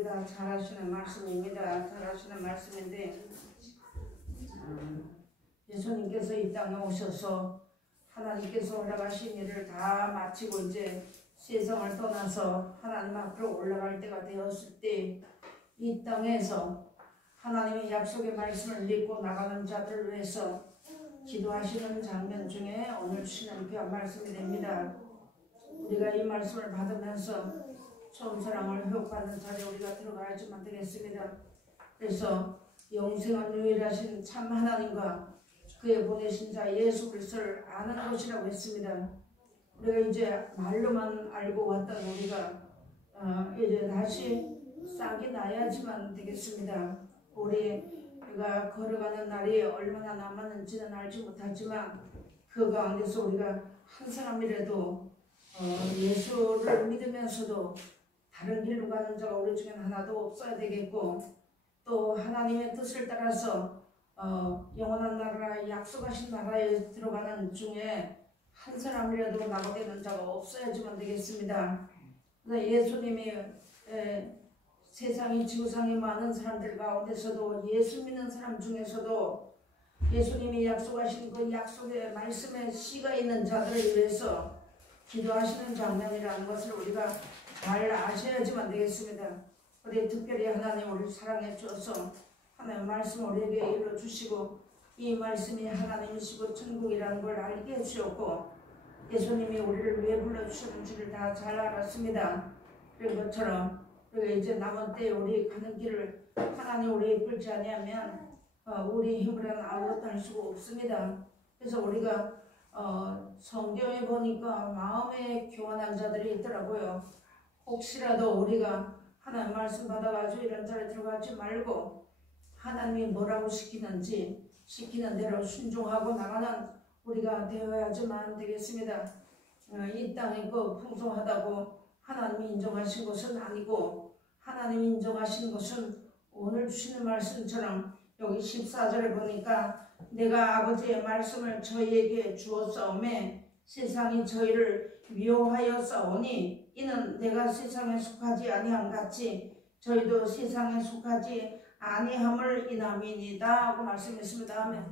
우리 다 잘 하시는 말씀입니다. 잘 하시는 말씀인데 예수님께서 이 땅에 오셔서 하나님께서 허락하신 일을 다 마치고 이제 세상을 떠나서 하나님 앞으로 올라갈 때가 되었을 때 이 땅에서 하나님의 약속의 말씀을 믿고 나가는 자들을 위해서 기도하시는 장면 중에 오늘 주시는 귀한 말씀이 됩니다. 우리가 이 말씀을 받으면서 처음 사랑을 회복받는 자리에 우리가 들어가야지만 되겠습니다. 그래서 영생은 유일하신 참 하나님과 그의 보내신 자 예수 그리스도를 아는 것이라고 했습니다. 우리가 이제 말로만 알고 왔던 우리가 이제 다시 싹이 나야지만 되겠습니다. 우리가 걸어가는 날이 얼마나 남았는지는 알지 못하지만 그 가운데서 우리가 한 사람이라도 예수를 믿으면서도 다른 길로 가는 자가 우리 중에 하나도 없어야 되겠고, 또 하나님의 뜻을 따라서 영원한 나라, 약속하신 나라에 들어가는 중에 한 사람이라도 낙오되는 자가 없어야지만 되겠습니다. 예수님이 세상이 지구상에 많은 사람들 가운데서도 예수 믿는 사람 중에서도 예수님이 약속하신 그 약속의 말씀에 씨가 있는 자들을 위해서 기도하시는 장면이라는 것을 우리가 잘 아셔야지만 되겠습니다. 우리 특별히 하나님 우리를 사랑해 주어서 하나님 말씀 우리에게 일러주시고 이 말씀이 하나님이시고 천국이라는 걸 알게 해주셨고 예수님이 우리를 왜 불러주셨는지를 다 잘 알았습니다. 그런 것처럼 우리가 이제 남은 때에 우리 가는 길을 하나님 우리에 이끌지 아니하면 우리 힘으로는 아무것도 할 수가 없습니다. 그래서 우리가 성경에 보니까 마음에 교환한 자들이 있더라고요. 혹시라도 우리가 하나님 말씀 받아가지고 이런 자리에 들어가지 말고 하나님이 뭐라고 시키는지 시키는 대로 순종하고 나가는 우리가 되어야지만 되겠습니다. 이 땅이 풍성하다고 하나님이 인정하신 것은 아니고 하나님이 인정하시는 것은 오늘 주시는 말씀처럼 여기 14절에 보니까 내가 아버지의 말씀을 저희에게 주었사오매 세상이 저희를 미워하였사오니 이는 내가 세상에 속하지 아니함 같이 저희도 세상에 속하지 아니함을 인함이니이다 하고 말씀했습니다. 아멘.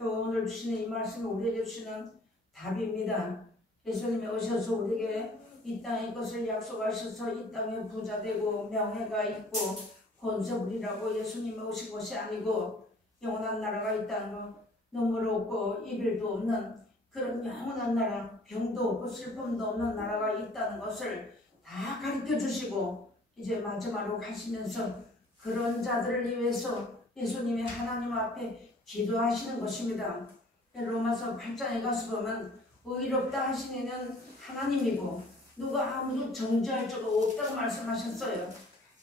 오늘 주시는 이 말씀이 우리에게 주시는 답입니다. 예수님이 오셔서 우리에게 이 땅의 것을 약속하셔서 이 땅에 부자 되고 명예가 있고 권세 부리라고 예수님이 오신 것이 아니고 영원한 나라가 있다는 거, 눈물 없고 이별도 없는 그런 영원한 나라, 병도 없고 슬픔도 없는 나라가 있다는 것을 다 가르쳐 주시고 이제 마지막으로 가시면서 그런 자들을 위해서 예수님이 하나님 앞에 기도하시는 것입니다. 로마서 8장에 가서 보면 의롭다 하신 이는 하나님이고 누가 아무도 정죄할 자가 없다고 말씀하셨어요.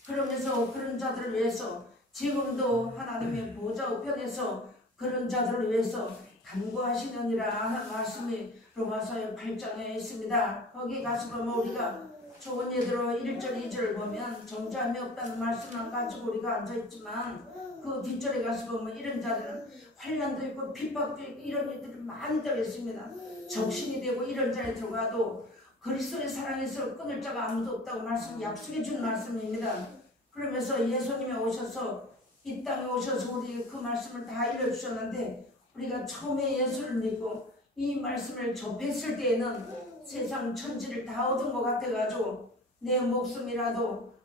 그러면서 그런 자들을 위해서 지금도 하나님의 보좌 우편에서 그런 자들을 위해서 간구하시느니라 하는 말씀이 로마서 8장에 있습니다. 거기 가서 보면 우리가 좋은 예대로 1절 2절을 보면 정죄함이 없다는 말씀만 가지고 우리가 앉아있지만 그 뒷절에 가서 보면 이런 자들은 환난도 있고 핍박도 있고 이런 일들이 많이 들어있습니다. 적신이 되고 이런 자리에 들어가도 그리스도의 사랑에서 끊을 자가 아무도 없다고 약속해 주는 말씀입니다. 그러면서 예수님이 오셔서 이 땅에 오셔서 우리에게 그 말씀을 다 일러주셨는데 우리가 처음에 예수를 믿고 이 말씀을 접했을 때에는 세상 천지를 다 얻은 것 같아가지고 내 목숨이라도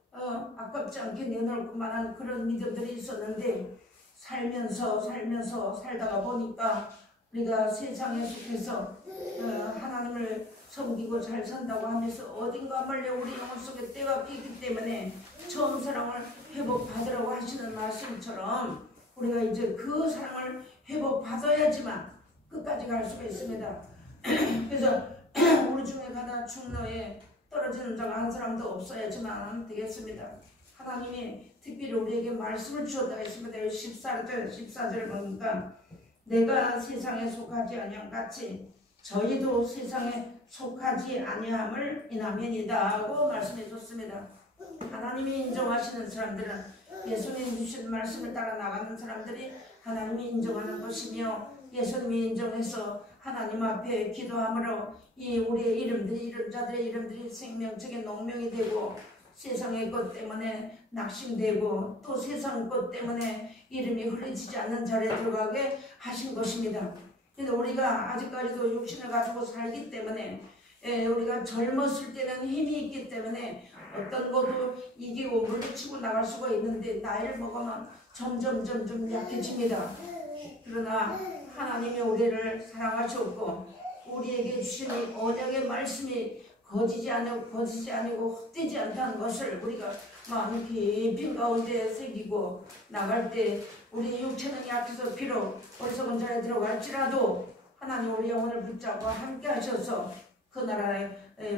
아깝지 않게 내놓을 것만한 그런 믿음들이 있었는데 살다가 보니까 우리가 세상에 속해서 하나님을 섬기고 잘 산다고 하면서 어딘가 말려 우리 영혼 속에 때가 비기 때문에 처음 사랑을 회복받으라고 하시는 말씀처럼 우리가 이제 그 사랑을 회복받아야지만 끝까지 갈 수가 있습니다. 그래서 우리 중에 가다 충노에 떨어지는 자가 한 사람도 없어야지만 되겠습니다. 하나님이 특별히 우리에게 말씀을 주었다고 했습니다. 14절 보니까 내가 세상에 속하지 아니함 같이 저희도 세상에 속하지 아니함을 인하면이다 하고 말씀해 줬습니다. 하나님이 인정하시는 사람들은 예수님 주신 말씀을 따라 나가는 사람들이 하나님이 인정하는 것이며 예수님이 인정해서 하나님 앞에 기도함으로 이 우리의 이름들이 이런 자들의 이름들이 생명책에 농명이 되고 세상의 것 때문에 낙심되고 또 세상 것 때문에 이름이 흐려지지 않는 자리에 들어가게 하신 것입니다. 근데 우리가 아직까지도 육신을 가지고 살기 때문에 우리가 젊었을 때는 힘이 있기 때문에 어떤 것도 이기고 물리치고 나갈 수가 있는데 나이를 먹으면 점점 약해집니다. 그러나 하나님이 우리를 사랑하셨고 우리에게 주신 이 언약의 말씀이 거지지 아니고 헛되지 않다는 것을 우리가 마음 깊이 가운데 새기고 나갈 때 우리 육체는 약해서 비록 어리석은 자리에 들어갈지라도 하나님 우리 영혼을 붙잡고 함께 하셔서 그 나라에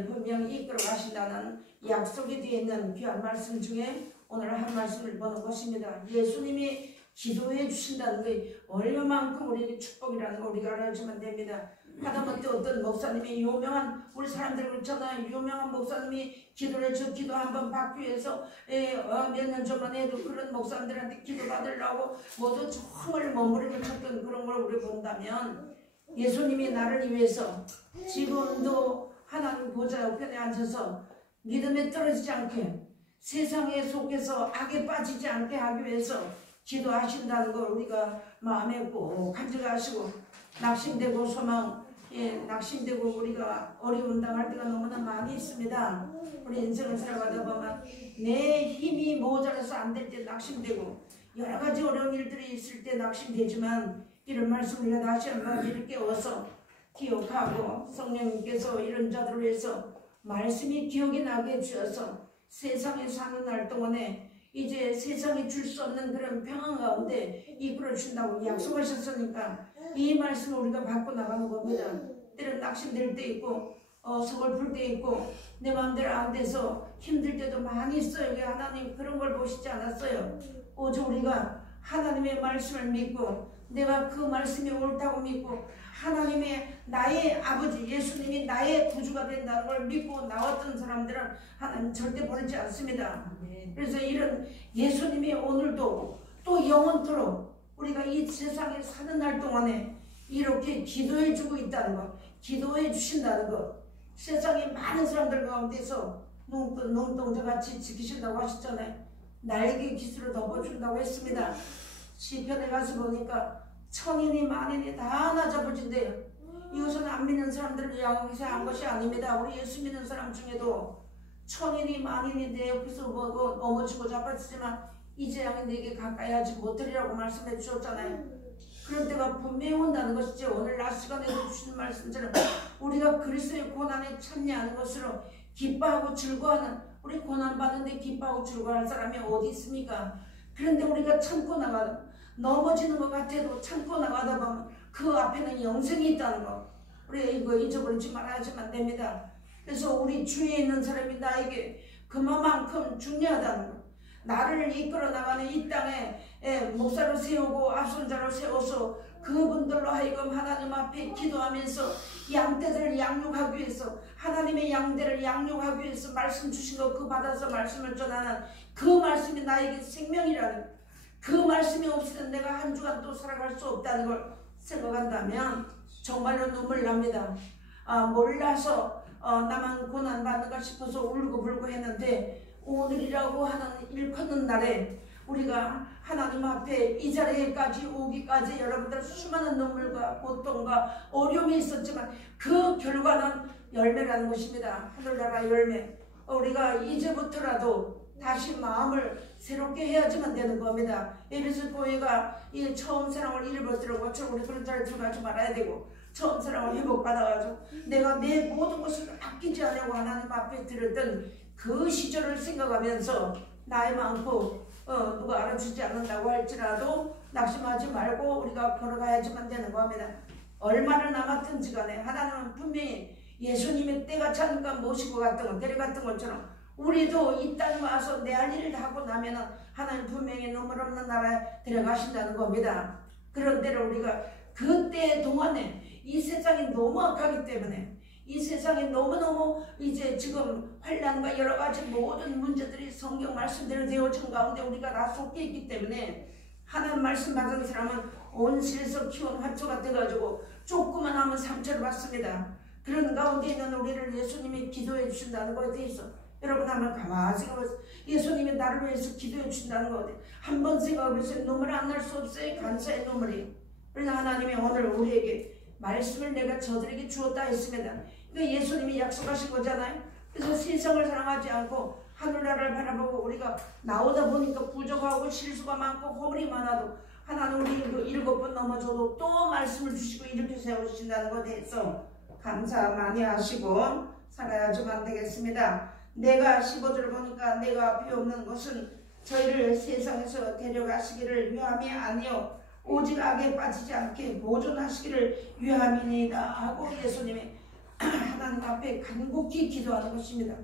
분명히 이끌어 가신다는 약속이 되어 있는 귀한 말씀 중에 오늘 한 말씀을 보는 것입니다. 예수님이 기도해 주신다는 게 얼마만큼 우리에게 축복이라는 걸 우리가 알아주면 됩니다. 하다못해 어떤 목사님이 유명한 우리 사람들 그렇잖아요. 유명한 목사님이 기도를 해줘 기도 한번 받기 위해서 몇 년 전만 해도 그런 목사님들한테 기도 받으려고 모두 정말 머무르고 쳤던 그런 걸 우리 본다면 예수님이 나를 위해서 지금도 하나님 보좌 옆에 앉아서 믿음에 떨어지지 않게 세상에 속에서 악에 빠지지 않게 하기 위해서 기도하신다는 걸 우리가 마음에 꼭 간직하시고 낙심되고 낙심되고 우리가 어려움 당할 때가 너무나 많이 있습니다. 우리 인생을 살아가다 보면 내 힘이 모자라서 안 될 때 낙심되고 여러 가지 어려운 일들이 있을 때 낙심되지만 이런 말씀 우리가 다시 한번 이렇게 깨워서 기억하고 성령님께서 이런 자들을 위해서 말씀이 기억이 나게 주셔서 세상에 사는 날 동안에 이제 세상이 줄 수 없는 그런 평안 가운데 이끌어 준다고 약속하셨으니까 이 말씀을 우리가 받고 나가는 겁니다. 때론 낙심될 때 있고 서글플 때 있고 내 마음대로 안 돼서 힘들 때도 많이 있어요. 하나님 그런 걸 보시지 않았어요. 오직 우리가 하나님의 말씀을 믿고 내가 그 말씀이 옳다고 믿고 하나님의 나의 아버지 예수님이 나의 구주가 된다는 걸 믿고 나왔던 사람들은 하나님 절대 버리지 않습니다. 그래서 이런 예수님이 오늘도 또 영원토록 우리가 이 세상에 사는 날 동안에 이렇게 기도해 주고 있다는 것, 기도해 주신다는 것, 세상에 많은 사람들 가운데서 눈동자같이 지키신다고 하셨잖아요. 날개 깃으로 덮어준다고 했습니다. 시편에 가서 보니까 천인이 만인이 다 나잡아진대요. 이것은 안 믿는 사람들을 위해서 한 것이 아닙니다. 우리 예수 믿는 사람 중에도 천인이 만인이 내 옆에서 넘어지고 잡아지지만 이 재앙이 내게 가까이 하지 못하리라고 말씀해 주셨잖아요. 그런 때가 분명히 온다는 것이죠. 오늘 낮 시간에도 주신 말씀처럼 우리가 그리스도의 고난에 참여하는 것으로 기뻐하고 즐거워하는 우리 고난받는데 기뻐하고 즐거워할 사람이 어디 있습니까? 그런데 우리가 참고 넘어지는 것 같아도 참고 나가다 보면 그 앞에는 영생이 있다는 거 우리 이거 잊어버리지 말아야지만 됩니다. 그래서 우리 주위에 있는 사람이 나에게 그만큼 중요하다는 거 나를 이끌어 나가는 이 땅에 목사로 세우고 앞선자로 세워서 그분들로 하여금 하나님 앞에 기도하면서 양떼들을 양육하기 위해서 하나님의 양떼를 양육하기 위해서 말씀 주신 거 그 받아서 말씀을 전하는 그 말씀이 나에게 생명이라는 그 말씀이 없으면 내가 한 주간 또 살아갈 수 없다는 걸 생각한다면 정말로 눈물 납니다. 몰라서 나만 고난받는가 싶어서 울고불고 했는데 오늘이라고 하는 일컫는 날에 우리가 하나님 앞에 이 자리에까지 오기까지 여러분들 수많은 눈물과 고통과 어려움이 있었지만 그 결과는 열매라는 것입니다. 하늘나라 열매. 우리가 이제부터라도 다시 마음을 새롭게 해야지만 되는 겁니다. 에베소 교회가 이 처음 사랑을 잃어버리는 것처럼 우리 그런 자리에 들어가지 말아야 되고 처음 사랑을 회복받아가지고 내가 내 모든 것을 아끼지 않으려고 하나님 앞에 들었던 그 시절을 생각하면서 나이 많고 누가 알아주지 않는다고 할지라도 낙심하지 말고 우리가 걸어가야지만 되는 겁니다. 얼마나 남았든지 간에 하나님은 분명히 예수님의 때가 차니까 모시고 갔던 것 데려갔던 것처럼 우리도 이 땅에 와서 내 할 일을 다 하고 나면은 하나님 분명히 눈물 없는 나라에 데려가신다는 겁니다. 그런데 우리가 그때 동안에 이 세상이 너무 악하기 때문에 이 세상에 너무너무 이제 지금 환난과 여러 가지 모든 문제들이 성경 말씀대로 되어진 가운데 우리가 다 속해 있기 때문에 하나님 말씀 받은 사람은 온실에서 키운 화초가 돼가지고 조금만 하면 상처를 받습니다. 그런 가운데 있는 우리를 예수님이 기도해 주신다는 것에 대해서 여러분 한번 가만히 생각해보세요. 예수님이 나를 위해서 기도해 주신다는 거 한번 생각해보세요. 눈물 안 날 수 없어요. 감사의 눈물이. 그러나 하나님이 오늘 우리에게 말씀을 내가 저들에게 주었다 했습니다. 그러니까 예수님이 약속하신 거잖아요. 그래서 세상을 사랑하지 않고 하늘나라를 바라보고 우리가 나오다 보니까 부족하고 실수가 많고 허물이 많아도 하나님 우리 7번 넘어져도 또 말씀을 주시고 이렇게 세우신다는 것에 대해서 감사 많이 하시고 살아야지만 되겠습니다. 내가 15절 보니까 내가 비옵는 것은 저희를 세상에서 데려가시기를 위함이 아니요 오직 악에 빠지지 않게 보존하시기를 위함이니이다 하고 예수님이 하나님 앞에 간곡히 기도하는 것입니다.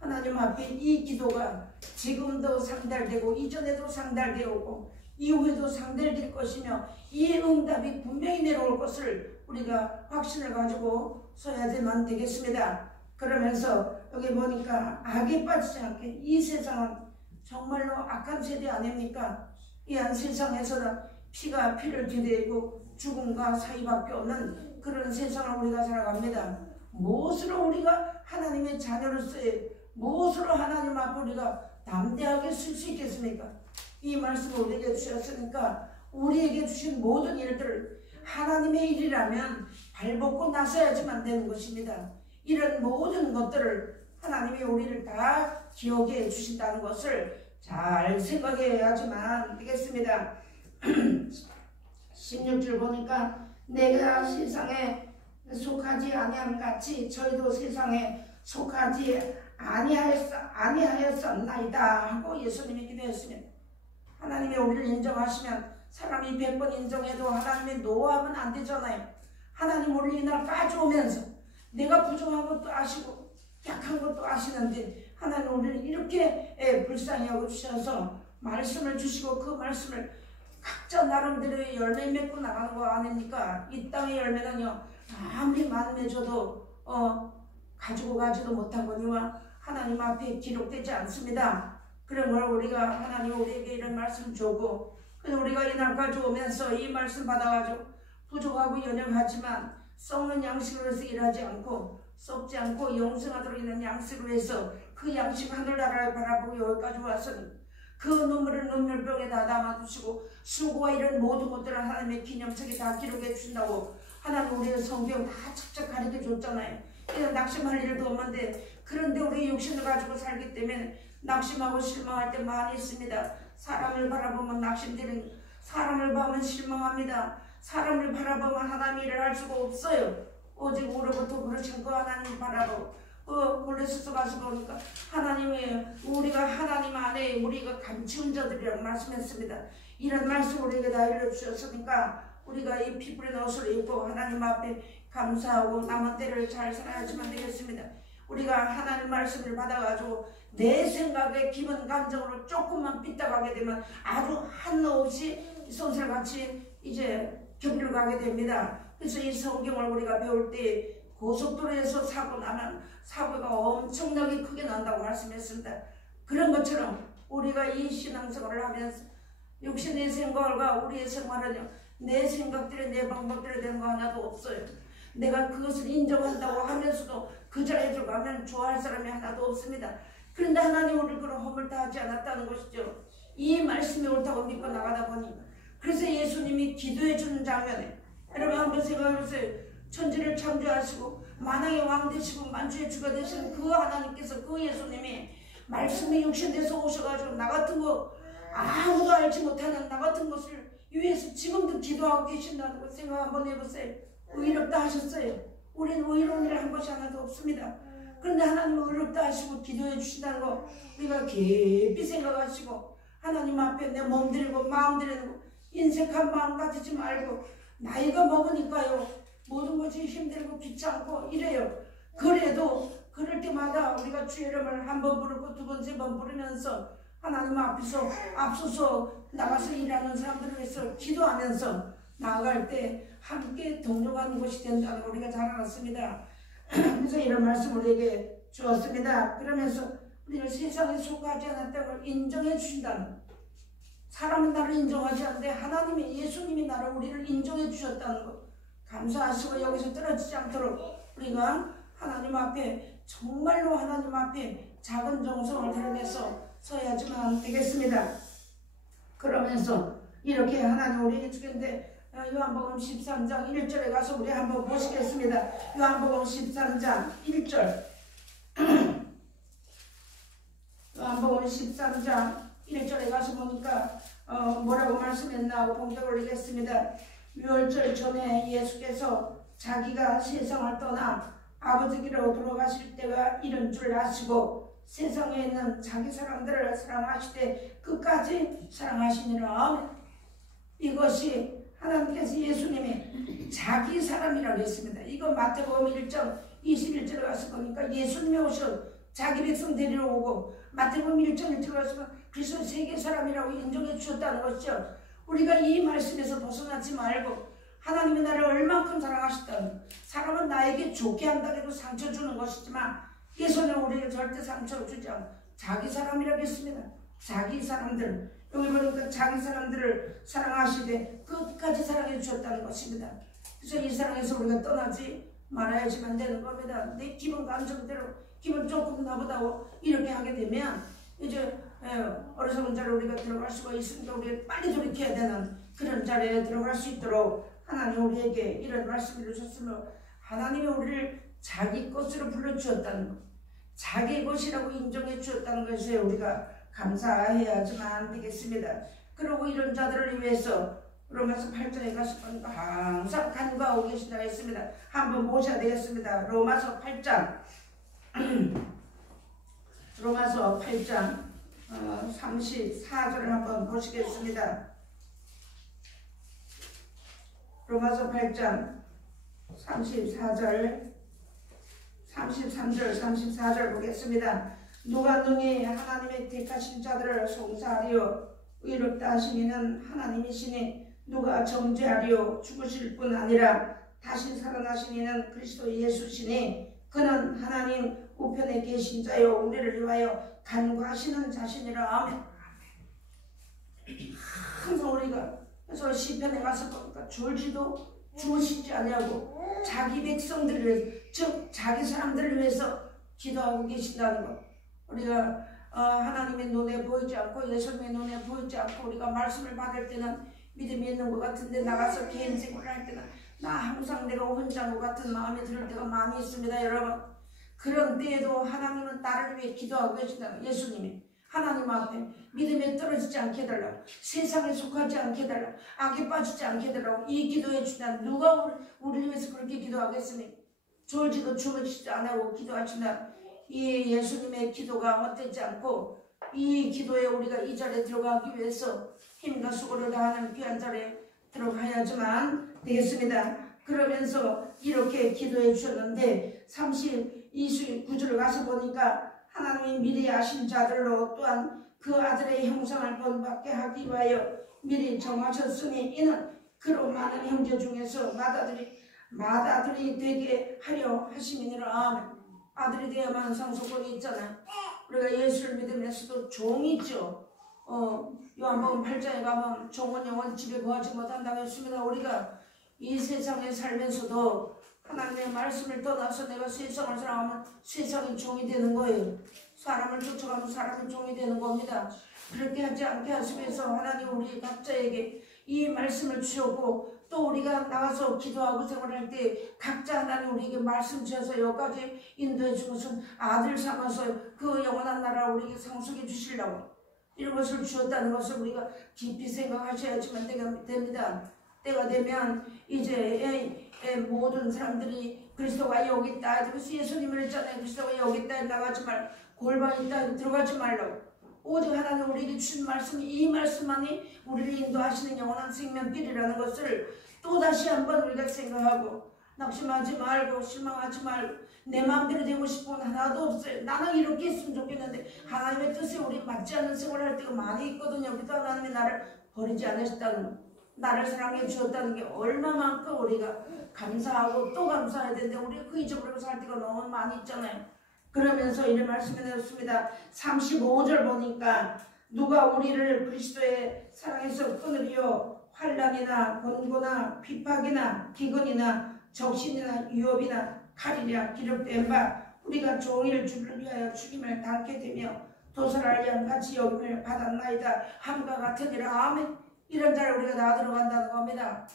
하나님 앞에 이 기도가 지금도 상달되고 이전에도 상달되었고 이후에도 상달될 것이며 이 응답이 분명히 내려올 것을 우리가 확신을 가지고 서야지만 되겠습니다. 그러면서 여기 보니까 악에 빠지지 않게 이 세상은 정말로 악한 세대 아닙니까? 이 한 세상에서는 피가 피를 뒤대고 죽음과 사이밖에 없는 그런 세상을 우리가 살아갑니다. 무엇으로 우리가 하나님의 자녀로서의 무엇으로 하나님 앞에 우리가 담대하게 쓸 수 있겠습니까? 이 말씀을 우리에게 주셨으니까 우리에게 주신 모든 일들을 하나님의 일이라면 발벗고 나서야지만 되는 것입니다. 이런 모든 것들을 하나님이 우리를 다 기억해 주신다는 것을 잘 생각해야지만 되겠습니다. 16절 보니까 내가 세상에 속하지 아니함 같이 저희도 세상에 속하지 아니하였었나이다 하고 예수님이 기도했습니다. 하나님이 우리를 인정하시면 사람이 100번 인정해도 하나님의 노하면 안 되잖아요. 하나님 우리를 이날 가져오면서 내가 부족한 것도 아시고 약한 것도 아시는데 하나님 우리를 이렇게 불쌍히 여겨주셔서 말씀을 주시고 그 말씀을 각자 나름대로의 열매 맺고 나가는 거 아닙니까? 이 땅의 열매는요 아무리 많이 맺어도 가지고 가지도 못하거니와 하나님 앞에 기록되지 않습니다. 그런 걸 우리가 하나님 우리에게 이런 말씀 주고 그래서 우리가 이날까지 오면서 이 말씀 받아가지고 부족하고 연약하지만 썩는 양식으로 해서 일하지 않고 썩지 않고 영생하도록 있는 양식으로 해서 그 양식 하늘나라를 바라보고 여기까지 왔으니 그 눈물을 눈물병에 다 담아두시고 수고와 이런 모든 것들을 하나님의 기념책에 다 기록해 주신다고 하나님 우리의 성경 다 착착 가르쳐 줬잖아요. 그래서 낙심할 일도 없는데 그런데 우리 육신을 가지고 살기 때문에 낙심하고 실망할 때 많이 있습니다. 사람을 바라보면 낙심되는 사람을 보면 실망합니다. 사람을 바라보면 하나님 일을 할 수가 없어요. 오직 우로부터 부르신 그 하나님 바라보고 골로새서 가서 보니까 하나님이 우리가 하나님 안에 우리가 감추은 자들이라고 말씀했습니다. 이런 말씀 우리에게 다 일러주셨으니까 우리가 이 피부린 옷을 입고 하나님 앞에 감사하고 남은 때를 잘 살아야지만 되겠습니다. 우리가 하나님 말씀을 받아가지고 내 생각에 기분 감정으로 조금만 삐딱하게 되면 아주 한없이 손살같이 이제 격리를 가게 됩니다. 그래서 이 성경을 우리가 배울 때 고속도로에서 사고 나면 사고가 엄청나게 크게 난다고 말씀했습니다. 그런 것처럼 우리가 이 신앙생활을 하면서 육신의 생활과 우리의 생활은요 내 생각들이 내 방법대로 되는 거 하나도 없어요. 내가 그것을 인정한다고 하면서도 그 자리에 들어가면 좋아할 사람이 하나도 없습니다. 그런데 하나님 우리를 그런 허물 다 하지 않았다는 것이죠. 이 말씀이 옳다고 믿고 나가다 보니까 그래서 예수님이 기도해 주는 장면에 여러분 한번 생각해보세요. 천지를 창조하시고 만왕의 왕 되시고 만주의 주가 되시는 그 하나님께서 그 예수님이 말씀이 육신돼서 오셔가지고 나 같은 거 아무도 알지 못하는 나 같은 것을 위해서 지금도 기도하고 계신다는 거 생각 한번 해보세요. 의롭다 하셨어요. 우리는 의로운 일을 한 것이 하나도 없습니다. 그런데 하나님은 의롭다 하시고 기도해 주신다는 거 우리가 깊이 생각하시고 하나님 앞에 내 몸 드리고 마음 드리고 인색한 마음 가지지 말고 나이가 먹으니까요 모든 것이 힘들고 귀찮고 이래요. 그래도 그럴 때마다 우리가 주의 이름을 한 번 부르고 두 번, 세 번 부르면서 하나님 앞에서 앞서서 나가서 일하는 사람들을 위해서 기도하면서 나아갈 때 함께 동력하는 것이 된다는 걸 우리가 잘 알았습니다. 그래서 이런 말씀 우리에게 주었습니다. 그러면서 우리를 세상에 속하지 않았다는 걸 인정해 주신다는, 사람은 나를 인정하지 않는데 하나님이 예수님이 나를 우리를 인정해 주셨다는 것 감사하시고 여기서 떨어지지 않도록 우리가 하나님 앞에 정말로 하나님 앞에 작은 정성을 들으면서 서야지만 되겠습니다. 그러면서 이렇게 하나님 우리 주겠는데 요한복음 13장 1절에 가서 우리 한번 보시겠습니다. 요한복음 13장 1절 요한복음 13장 1절에 가서 보니까 뭐라고 말씀했나 하고 봉독을 올리겠습니다. 유월절 전에 예수께서 자기가 세상을 떠나 아버지께로 돌아가실 때가 이른 줄 아시고 세상에 있는 자기 사람들을 사랑하시되 끝까지 사랑하시니라. 이것이 하나님께서 예수님이 자기 사람이라고 했습니다. 이거 마태복음 1장 21절에 가서 보니까 예수님이 오셔 자기 백성 데리러 오고 마태복음 1장 1절에 가서 그리스도 세계 사람이라고 인정해 주셨다는 것이죠. 우리가 이 말씀에서 벗어나지 말고 하나님이 나를 얼만큼 사랑하셨다는 것. 사람은 나에게 좋게 한다고 해도 상처 주는 것이지만 예수는 우리에게 절대 상처를 주지 않고 자기 사람이라고 했습니다. 자기 사람들, 여기 보니까 자기 사람들을 사랑하시되 끝까지 사랑해 주셨다는 것입니다. 그래서 이 사랑에서 우리가 떠나지 말아야지만 되는 겁니다. 내 기분 감정대로 기분 조금 나보다고 이렇게 하게 되면 이제 어리석은 자리에 우리가 들어갈 수가 있으니까 우리가 빨리 돌이켜야 되는 그런 자리에 들어갈 수 있도록 하나님 우리에게 이런 말씀을 주셨으며 하나님이 우리를 자기 것으로 불러주었다는 것, 자기 것이라고 인정해 주었다는 것에 우리가 감사해야지만 되겠습니다. 그리고 이런 자들을 위해서 로마서 8장에 가서 보니까 항상 간구하고 계신다고 했습니다. 한번 보셔야 되겠습니다. 로마서 8장 로마서 8장 34절을 한번 보시겠습니다. 로마서 8장 34절 33절 34절 보겠습니다. 누가 능히 하나님의 택하신 자들을 송사하리요 의롭다 하시니는 하나님이시니 누가 정죄하리요 죽으실 뿐 아니라 다시 살아나시니는 그리스도 예수시니 그는 하나님 우편에 계신 자요 우리를 위하여 간구하시는 자신이라. 아멘. 항상 우리가 그래서 시편에 가서 보니까 졸지도 주시지 않냐고 자기 백성들을 위해서, 즉 자기 사람들을 위해서 기도하고 계신다는 것. 우리가 하나님의 눈에 보이지 않고 예수님의 눈에 보이지 않고 우리가 말씀을 받을 때는 믿음이 있는 것 같은데 나가서 개인 생활을 할 때는 나 항상 내가 혼자인 것 같은 마음이 들 때가 많이 있습니다. 여러분, 그런 때에도 하나님은 나를 위해 기도하고 계신다는 예수님이 하나님 앞에 믿음에 떨어지지 않게 해달라고, 세상에 속하지 않게 해달라고, 악에 빠지지 않게 해달라고 이 기도해 주신다. 누가 우리를 위해서 그렇게 기도하겠으니 졸지도 주무시지 않고 기도하신다. 이 예수님의 기도가 헛되지 않고 이 기도에 우리가 이 자리에 들어가기 위해서 힘과 수고를 다하는 귀한 자리에 들어가야지만 되겠습니다. 그러면서 이렇게 기도해 주셨는데 32구절을 가서 보니까 하나님이 미리 아신 자들로 또한 그 아들의 형상을 본받게 하기 위하여 미리 정하셨으니 이는 그로 많은 형제 중에서 맏아들이 되게 하려 하심이니라. 아들이 되어야만 상속권이 있잖아요. 우리가 예수를 믿으면서도 종이죠. 요한복음 8장에 가면 종은 영원 집에 거하지 못한다고 했습니다. 우리가 이 세상에 살면서도 하나님의 말씀을 떠나서 내가 세상을 사랑하면 세상이 종이 되는 거예요. 사람을 쫓아가면 사람이 종이 되는 겁니다. 그렇게 하지 않게 하시기 위해서 하나님 우리 각자에게 이 말씀을 주셨고 또 우리가 나가서 기도하고 생활할 때 각자 하나님 우리에게 말씀 주셔서 여기까지 인도해 준 것은 아들 삼아서 그 영원한 나라 우리에게 상속해 주시려고 이런 것을 주었다는 것을 우리가 깊이 생각하셔야지만 됩니다. 때가 되면 이제 모든 사람들이 그리스도가 여기 있다. 그래서 예수님을 했잖아요. 그리스도가 여기 있다. 나가지 말고 골방에 있다. 들어가지 말라고. 오직 하나님 우리에게 주신 말씀, 이 말씀만이 우리를 인도하시는 영원한 생명길이라는 것을 또다시 한번 우리가 생각하고 낙심하지 말고 실망하지 말고 내 마음대로 되고 싶은 건 하나도 없어요. 나는 이렇게 했으면 좋겠는데 하나님의 뜻에 우리 맞지 않는 생활을 할 때가 많이 있거든요. 그래도 하나님이 나를 버리지 않으셨다는 것. 나를 사랑해 주셨다는 게 얼마만큼 우리가 감사하고 또 감사해야 되는데 우리가 그 잊어버리고 살 때가 너무 많이 있잖아요. 그러면서 이런 말씀을 내었습니다. 35절 보니까 누가 우리를 그리스도의 사랑에서 끊으리요 환난이나 곤고나 비박이나 기근이나 적신이나 유업이나 칼이나 기록된 바 우리가 종일 주를 위하여 죽임을 당게 되며 도살할 양 같이 여김을 받았나이다 함과 같으니라. 아멘. 이런 자리에 우리가 다 들어간다는 겁니다.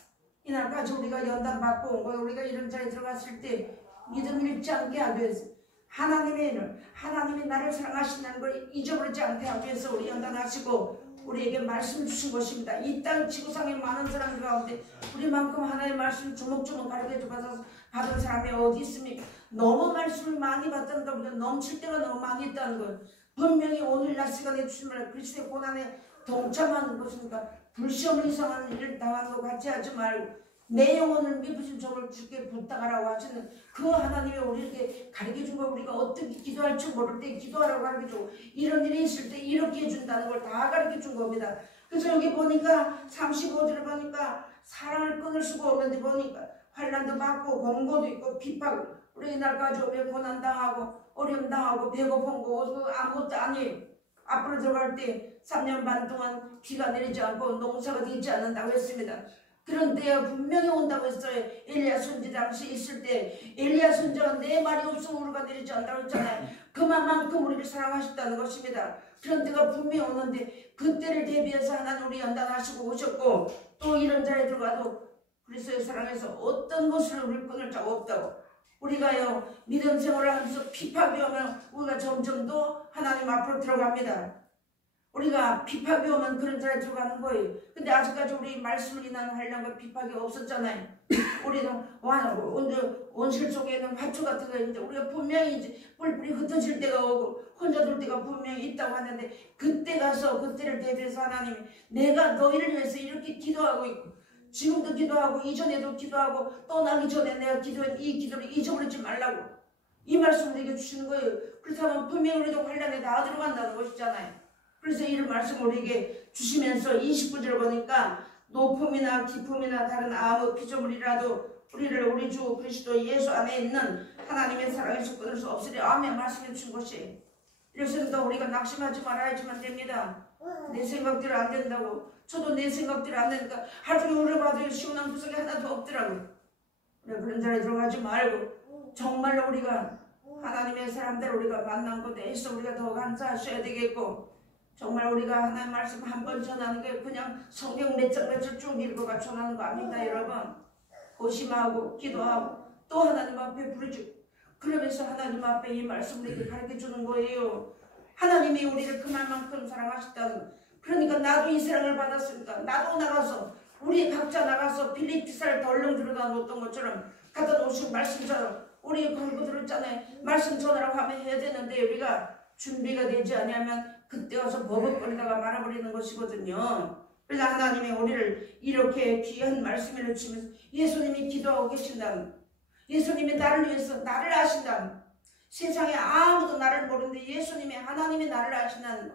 이날까지 우리가 연단받고 온 거예요. 우리가 이런 자리에 들어갔을 때 믿음 잃지 않게 하기 위해서 하나님의 일, 하나님이 나를 사랑하신다는 걸 잊어버리지 않게 하기 위해서 우리 연단하시고 우리에게 말씀 주신 것입니다. 이 땅 지구상의 많은 사람들 가운데 우리만큼 하나님의 말씀 주먹주먹 가르쳐 받은 사람이 어디 있습니까? 너무 말씀을 많이 받다니까 우리가 넘칠 때가 너무 많이 있다는 거예요. 분명히 오늘날 시간에 주신 말 그리스도의 고난에 동참하는 것이니까 불시험을 이상한 일을 당하는 것 같이 하지 말고 내 영혼을 미쁘신 점을 주께 부탁하라고 하시는 그 하나님이 우리에게 가르쳐준 거 우리가 어떻게 기도할지 모를 때 기도하라고 가르쳐주고 이런 일이 있을 때 이렇게 해준다는 걸 다 가르쳐준 겁니다. 그래서 여기 보니까 35절에 보니까 사랑을 끊을 수가 없는데 보니까 환난도 받고 공고도 있고 비파고 우리 이날까지 오면 고난당하고 어려움당하고 배고픈 거 아무것도 아니에요. 앞으로 들어갈 때 3년 반 동안 비가 내리지 않고 농사가 되지 않는다고 했습니다. 그런 때가 분명히 온다고 했어요. 엘리야 선지 당시 있을 때 엘리야 선지가 내 말이 없으면 우리가 내리지 않는다고 했잖아요. 그만큼 우리를 사랑하셨다는 것입니다. 그런 때가 분명히 오는데 그때를 대비해서 하나님 우리 연단하시고 오셨고 또 이런 자리에 들어가도 그리스도의 사랑에서 어떤 것을 우리를 끊을 자가 없다고. 우리가요 믿음 생활을 하면서 비판이 오면 우리가 점점 더 하나님 앞으로 들어갑니다. 우리가 비판이 오면 그런 자리에 들어가는 거예요. 근데 아직까지 우리 말씀을 인하는 하려고 비판이 없었잖아요. 우리는 온실 속에는 화초 같은 거 있는데 우리가 분명히 이제 뿔뿔이 흩어질 때가 오고 혼자 둘 때가 분명히 있다고 하는데 그때 가서 그때를 대비해서 하나님이 내가 너희를 위해서 이렇게 기도하고 있고 지금도 기도하고 이전에도 기도하고 떠나기 전에 내가 기도한 이 기도를 잊어버리지 말라고 이 말씀을 우리에게 주시는 거예요. 그렇다면 분명히 우리도 환난에 다 들어간다는 것이잖아요. 그래서 이 말씀을 우리에게 주시면서 29절 보니까 높음이나 기쁨이나 다른 아무 피조물이라도 우리를 우리 주 그리스도 예수 안에 있는 하나님의 사랑에서 끊을 수 없으리 아멘 말씀해 주신 것이. 이래서 우리가 낙심하지 말아야지만 됩니다. 내 생각대로 안 된다고. 저도 내 생각대로 안 되니까 하루 종일 울어봐도 시원한 구석이 하나도 없더라고요. 그런 자리에 들어가지 말고 정말로 우리가 하나님의 사람들 우리가 만난 것에 대해서 우리가 더 감사하셔야 되겠고 정말 우리가 하나님 말씀 한 번 전하는 게 그냥 성경 몇 장 몇 절 쭉 읽어가 전하는 거 아닙니다. 여러분 고심하고 기도하고 또 하나님 앞에 부르짖고 그러면서 하나님 앞에 이 말씀을 우리에게 가르쳐주는 거예요. 하나님이 우리를 그만큼 사랑하셨다는. 그러니까 나도 이 사랑을 받았으니까 나도 나가서 우리 각자 나가서 빌립기사를 덜렁 들여다 놓았던 것처럼 갖다 놓으시고 말씀처럼 우리 광고 들었잖아요. 말씀 전하라고 하면 해야 되는데 우리가 준비가 되지 않으면 그때 와서 버벅거리다가 말아버리는 것이거든요. 그래서 하나님이 우리를 이렇게 귀한 말씀을 주시면서 예수님이 기도하고 계신다는, 예수님이 나를 위해서 나를 아신다는, 세상에 아무도 나를 모르는데 예수님이 하나님이 나를 아신다는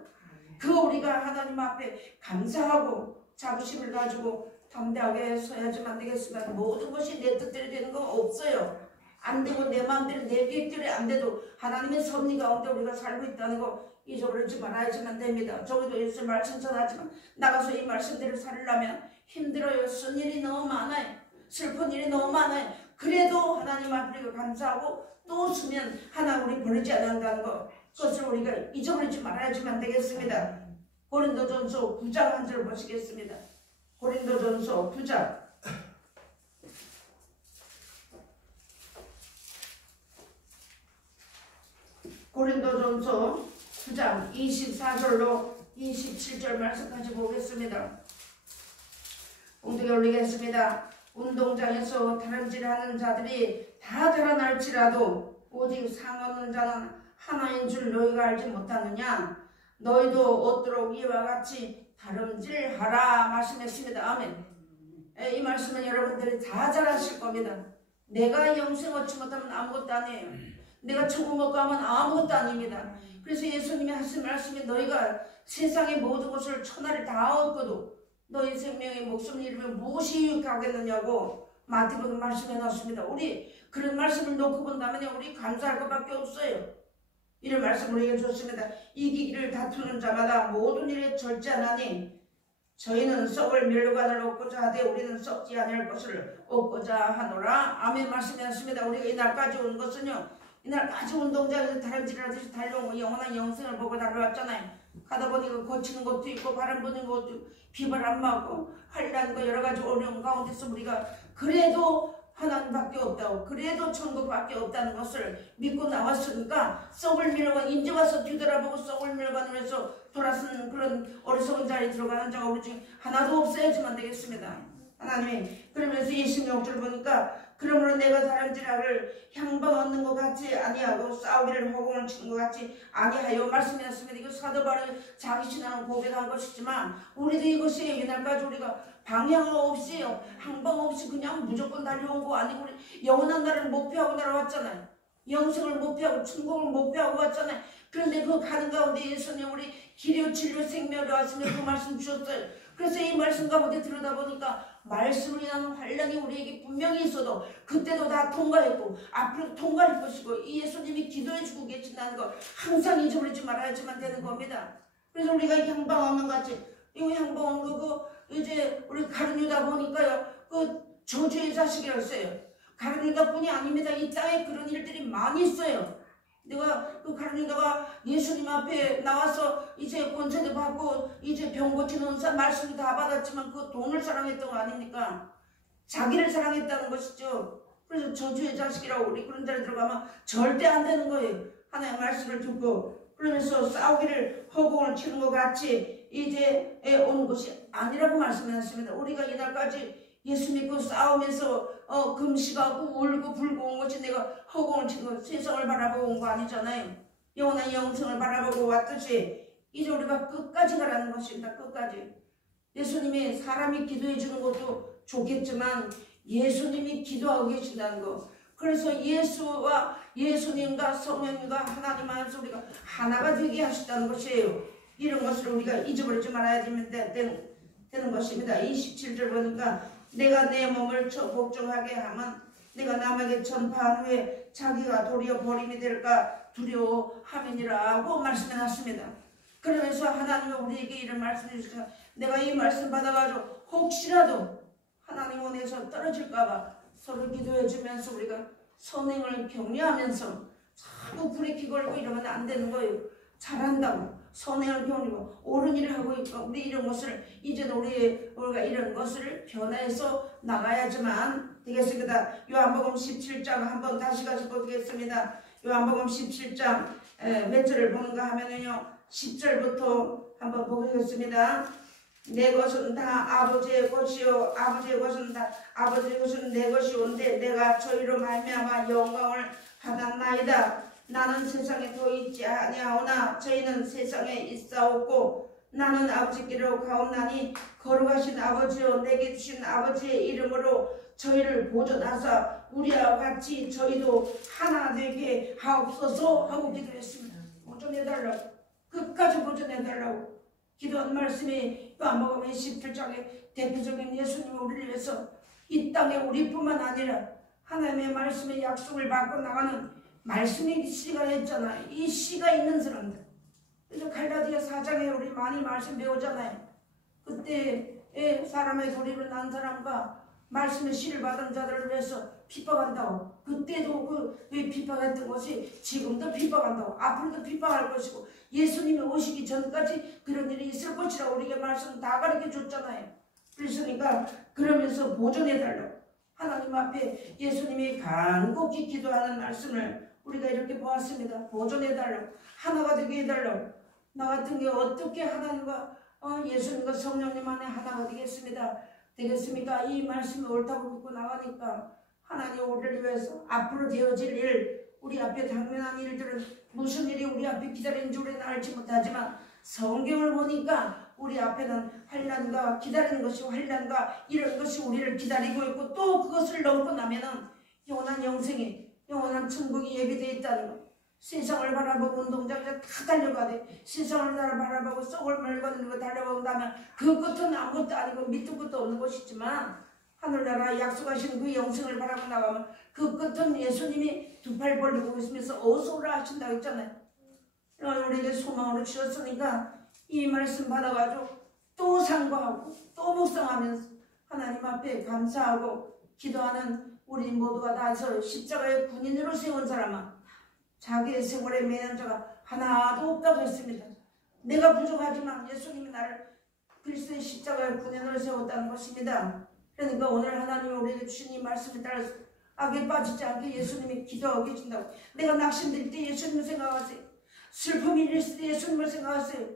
그 우리가 하나님 앞에 감사하고 자부심을 가지고 담대하게 서야지만 되겠습니다. 모든 것이 내 뜻대로 되는 거 없어요. 안 되고 내 마음대로 내 계획대로 안 돼도 하나님의 섭리 가운데 우리가 살고 있다는 거 잊어버리지 말아야지만 됩니다. 저기도 예수 말씀 전하지만 나가서 이 말씀대로 살려면 힘들어요. 쓴 일이 너무 많아요. 슬픈 일이 너무 많아요. 그래도 하나님 앞에 우리가 감사하고 또 쓰면 하나 우리 버리지 않는다는 거 그것을 우리가 잊어버리지 말아야지만 되겠습니다. 고린도전서 9장 한 절 보시겠습니다. 고린도전서 9장 고린도전서 9장 24절로 27절 말씀까지 보겠습니다. 엉덩이 올리겠습니다. 운동장에서 다름질하는 자들이 다 달아날지라도 오직 상 얻는 자는 하나인 줄 너희가 알지 못하느냐. 너희도 얻도록 이와 같이 다름질하라 말씀했습니다. 아멘. 이 말씀은 여러분들이 다 잘 아실 겁니다. 내가 영생 얻지 못하면 아무것도 아니에요. 내가 천국 못 가면 아무것도 아닙니다. 그래서 예수님이 하신 말씀이 너희가 세상의 모든 것을 천하를 다 얻고도 너희 생명의 목숨을 잃으면 무엇이 유익하겠느냐고 마태복음 말씀해 놨습니다. 우리 그런 말씀을 놓고 본다면 우리 감사할 것밖에 없어요. 이런 말씀을 우리에게 줬습니다. 이기기를 다투는 자마다 모든 일에 절제하나니 저희는 썩을 멸관을 얻고자 하되 우리는 썩지 아니할 것을 얻고자 하노라. 아멘 말씀해 놨습니다. 우리가 이 날까지 온 것은요 이날까지 운동장에서 다람쥐를 하듯이 달려온 영원한 영생을 보고 달려왔잖아요. 가다 보니까 고치는 것도 있고 바람 부는 것도 비발 안 맞고 환난 거 여러 가지 어려운 가운데서 우리가 그래도 하나님밖에 없다고, 그래도 천국밖에 없다는 것을 믿고 나왔으니까 썩을 밀어간, 이제 와서 뒤돌아보고 썩을 밀어간으로 해서 돌아서는 그런 어리석은 자리에 들어가는 자가 우리 중에 하나도 없어야지만 되겠습니다. 하나님이 그러면서 26절 보니까 그러므로 내가 다람쥐를 향방 얻는 것 같이 아니하고 싸우기를 허공을 치는 것 같이 아니하여 말씀하셨습니다. 이거 사도 바울이 자기 신앙을 고백한 것이지만 우리도 이것이 이날까지 우리가 방향 없이 항방 없이 그냥 무조건 달려온 거 아니고 우리 영원한 나라를 목표하고 날아왔잖아요. 영생을 목표하고 천국을 목표하고 왔잖아요. 그런데 그 가는 가운데 예수님 우리 기료 진료 생명을 하시며 그 말씀 주셨어요. 그래서 이 말씀 가운데 들여다보니까 말씀을 위한 환란이 우리에게 분명히 있어도 그때도 다 통과했고 앞으로 통과할 것이고 이 예수님이 기도해주고 계신다는 거 항상 잊어버리지 말아야지만 되는 겁니다. 그래서 우리가 향방 없는 같이 이거 향방 없는 거 이제 우리 가룟유다 보니까요 그 저주의 자식이었어요. 가룟유다뿐이 아닙니다. 이 땅에 그런 일들이 많이 있어요. 내가 그 가룟유다가 예수님 앞에 나와서 이제 권세도 받고 이제 병 고치는 말씀도 다 받았지만 그 돈을 사랑했던 거 아닙니까? 자기를 사랑했다는 것이죠. 그래서 저주의 자식이라고 우리 그런 자리에 들어가면 절대 안 되는 거예요. 하나님의 말씀을 듣고 그러면서 싸우기를 허공을 치는 것 같이 이제 오는 것이 아니라고 말씀하셨습니다. 우리가 이날까지 예수 믿고 싸우면서 금식하고 울고 불고 온 것이 내가 허공을 치고 세상을 바라보고 온 거 아니잖아요. 영원한 영생을 바라보고 왔듯이 이제 우리가 끝까지 가라는 것입니다. 끝까지. 예수님이 사람이 기도해 주는 것도 좋겠지만 예수님이 기도하고 계신다는 거. 그래서 예수와 예수님과 성령님과 하나님 안에서 우리가 하나가 되게 하셨다는 것이에요. 이런 것을 우리가 잊어버리지 말아야 되는 것입니다. 27절 보니까 내가 내 몸을 복종하게 하면 내가 남에게 전파한 후에 자기가 도리어 버림이 될까 두려워함이니라고 말씀해놨습니다. 그러면서 하나님은 우리에게 이런 말씀해 주시니까 내가 이 말씀 받아가지고 혹시라도 하나님 원에서 떨어질까봐 서로 기도해 주면서 우리가 선행을 격려하면서 자꾸 불이 걸고 이러면 안 되는 거예요. 잘한다고 선행을 격려하고 옳은 일을 하고 있고 우리 이런 것을 이제는 우리가 이런 것을 변화해서 나가야지만 되겠습니다. 요한복음 17장 한번 다시 가서 보겠습니다. 요한복음 17장 몇 절을 보는가 하면은요 10절부터 한번 보겠습니다. 내 것은 다 아버지의 것이요 아버지의 것은 내 것이온데 내가 저희로 말미암아 영광을 받았나이다. 나는 세상에 더 있지 아니하오나 저희는 세상에 있사옵고 나는 아버지께로 가옵나니 거룩하신 아버지여 내게 주신 아버지의 이름으로 저희를 보존하사 우리와 같이 저희도 하나 되게 하옵소서 하고 기도했습니다. 보존해달라고 끝까지 보존해달라고 기도한 말씀이 요한복음 17장의 대표적인 예수님이 우리를 위해서 이 땅에 우리뿐만 아니라 하나님의 말씀의 약속을 받고 나가는 말씀의 씨가 있잖아요. 이 씨가 있는 사람들. 그래서 갈라디아 4장에 우리 많이 말씀 배우잖아요. 그때 사람의 도리를 난 사람과 말씀의 씨를 받은 자들을 위해서 핍박한다고. 그때도 그 핍박했던 것이 지금도 핍박한다고. 앞으로도 핍박할 것이고 예수님이 오시기 전까지 그런 일이 있을 것이라고 우리에게 말씀 다 가르쳐 줬잖아요. 그러니까 그러면서 보존해달라고. 하나님 앞에 예수님이 간곡히 기도하는 말씀을 우리가 이렇게 보았습니다. 보존해달라고. 하나가 되게 해달라고. 나 같은 게 어떻게 하나님과 예수님과 성령님 안에 하나가 되겠습니까? 이 말씀이 옳다고 믿고 나가니까 하나님 우리를 위해서 앞으로 되어질 일, 우리 앞에 당면한 일들은 무슨 일이 우리 앞에 기다리는지 우리는 알지 못하지만 성경을 보니까 우리 앞에는 환난과 기다리는 것이 환난과 이런 것이 우리를 기다리고 있고 또 그것을 넘고 나면은 영원한 영생이 영원한 천국이 예비되어 있다는 것. 세상을 바라보고 운동장에 다 달려가되 세상을 바라보고 썩을 멀거리고 달려본다면 그 끝은 아무것도 아니고 밑도 끝도 없는 것이지만 하늘나라 약속하신 그 영생을 바라고 나가면 그 끝은 예수님이 두 팔 벌리고 있으면서 어서 오라 하신다고 했잖아요. 우리에게 소망으로 주셨으니까 이 말씀 받아가지고 또 상고하고 또 묵상하면서 하나님 앞에 감사하고 기도하는 우리 모두가 다 십자가의 군인으로 세운 사람아 자기의 생활에 매는 자가 하나도 없다고 했습니다. 내가 부족하지만 예수님이 나를 그리스도의 십자가의 군현으로 세웠다는 것입니다. 그러니까 오늘 하나님이 우리에게 주신 이 말씀에 따라서 악에 빠지지 않게 예수님이 기도하고 계신다고. 내가 낙심될 때 예수님을 생각하세요. 슬픔이 일었을 때 예수님을 생각하세요.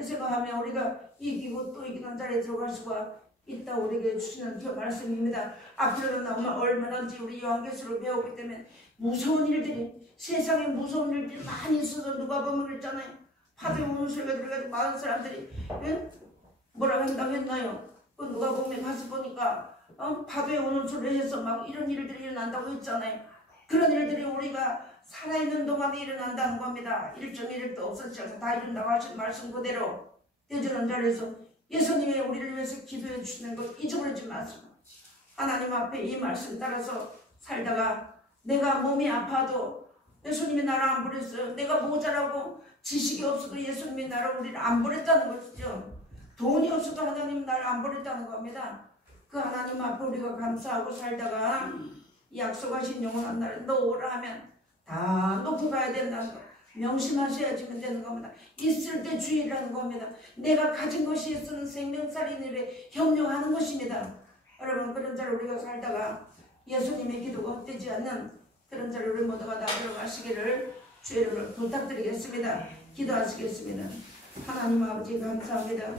생각하면 우리가 이기고 또 이기는 자리에 들어갈 수가 있다 우리에게 주시는 그 말씀입니다. 앞으로도 얼마든지 우리 요한계시록을 배우기 때문에 무서운 일들이, 세상에 무서운 일들이 많이 있어서 누가 보면 그랬잖아요. 파도에 우는 소리가 들어가지고 많은 사람들이 뭐라고 한다고 했나요? 누가 보면 가서 보니까 파도에 우는 소리를 해서 막 이런 일들이 일어난다고 했잖아요. 그런 일들이 우리가 살아있는 동안에 일어난다는 겁니다. 일정일 일도 없어져서 다 이룬다고 하신 말씀 그대로 되주는 자리에서 예수님이 우리를 위해서 기도해 주시는 것 잊어버리지 마세요. 하나님 앞에 이 말씀 따라서 살다가 내가 몸이 아파도 예수님이 나를 안 버렸어요. 내가 모자라고 지식이 없어도 예수님이 나를 우리를 안 버렸다는 것이죠. 돈이 없어도 하나님 나를 안 버렸다는 겁니다. 그 하나님 앞에 우리가 감사하고 살다가 약속하신 영원한 날에 너 오라 하면 다 놓고 가야 된다는 거 명심하셔야지면 되는 겁니다. 있을 때 주의라는 겁니다. 내가 가진 것이 있으면 생명살인 일에 협력하는 것입니다. 여러분 그런 자를 우리가 살다가 예수님의 기도가 헛되지 않는 그런 자를 우리 모두가 다 들어가시기를 주의 이름으로 부탁드리겠습니다. 기도하시겠습니다. 하나님 아버지 감사합니다.